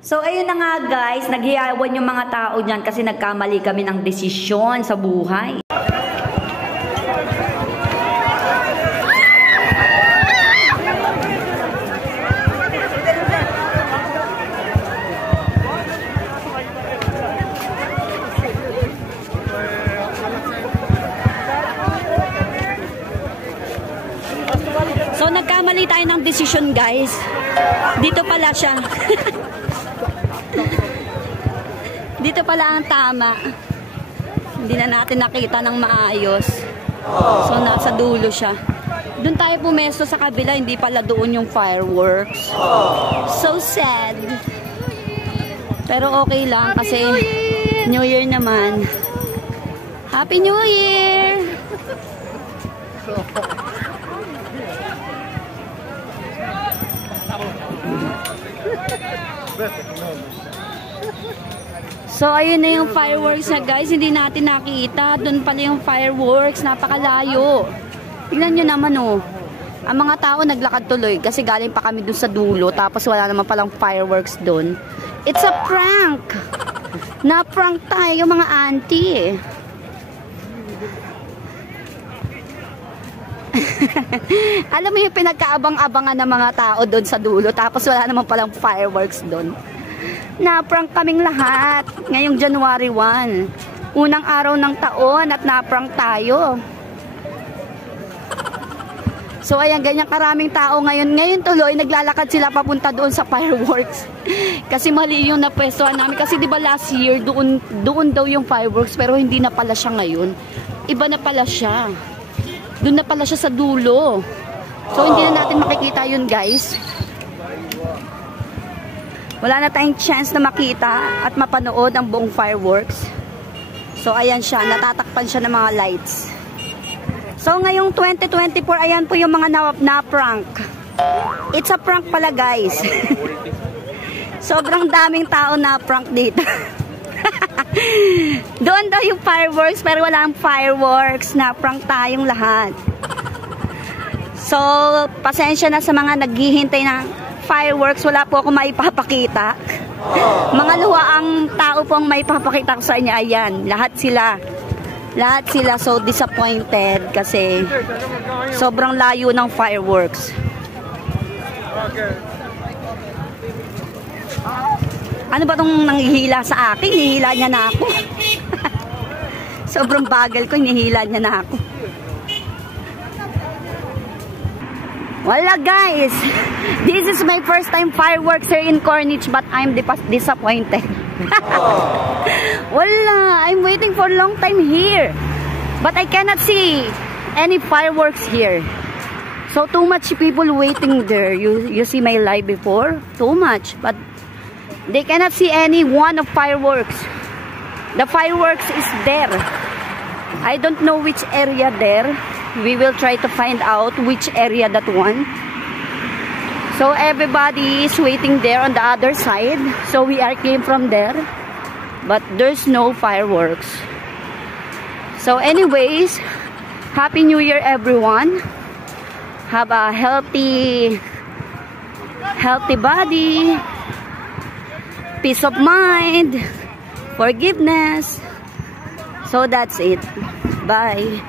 So, ayun na nga guys, naghiyawan yung mga tao dyan kasi nagkamali kami ng desisyon sa buhay. So, nagkamali tayo ng desisyon guys. Dito pala siya. Dito pala ang tama. Hindi na natin nakita ng maayos. So, nasa dulo siya. Doon tayo pumesto sa kabila, hindi pala doon yung fireworks. So sad. Pero okay lang kasi New Year naman. Happy New Year! So, ayun na yung fireworks na guys. Hindi natin nakita. Doon pala yung fireworks. Napakalayo. Tingnan nyo naman oh. Ang mga tao naglakad tuloy kasi galing pa kami doon sa dulo. Tapos wala naman palang fireworks doon. It's a prank. Na-prank tayo mga auntie. Alam mo yung pinagkaabang-abangan ng mga tao doon sa dulo. Tapos wala naman palang fireworks doon. Na-prank kaming lahat ngayong January 1. Unang araw ng taon at na-prank tayo. So ayan, ganyan karaming tao ngayon. Ngayon tuloy, naglalakad sila papunta doon sa fireworks. Kasi mali yung napwestuhan namin. Kasi di ba last year, doon daw yung fireworks pero hindi na pala siya ngayon. Iba na pala siya. Doon na pala siya sa dulo. So hindi na natin makikita yun guys. Wala na tayong chance na makita at mapanood ang buong fireworks. So, ayan siya. Natatakpan siya ng mga lights. So, ngayong 2024, ayan po yung mga na-prank. It's a prank pala, guys. Sobrang daming tao na-prank dito. Doon daw yung fireworks, pero wala ang fireworks. Na-prank tayong lahat. So, pasensya na sa mga naghihintay ng fireworks, wala po ako maipapakita. Mga luha ang tao pong maipapakita ko sa inyo. Ayan, lahat sila so disappointed kasi sobrang layo ng fireworks. Ano ba tong nanghihila sa akin? Hinihila niya na ako. Sobrang bagal ko, hinihila niya na ako. Wala guys, this is my first time fireworks here in Corniche, but I'm disappointed. Wala, I'm waiting for a long time here, but I cannot see any fireworks here. So too much people waiting there. You see my live before? Too much, but they cannot see any one of fireworks. The fireworks is there. I don't know which area there. We will try to find out which area that one. So everybody is waiting there on the other side. So we came from there. But there's no fireworks. So anyways, Happy New Year everyone. Have a healthy body. Peace of mind. Forgiveness. So that's it. Bye.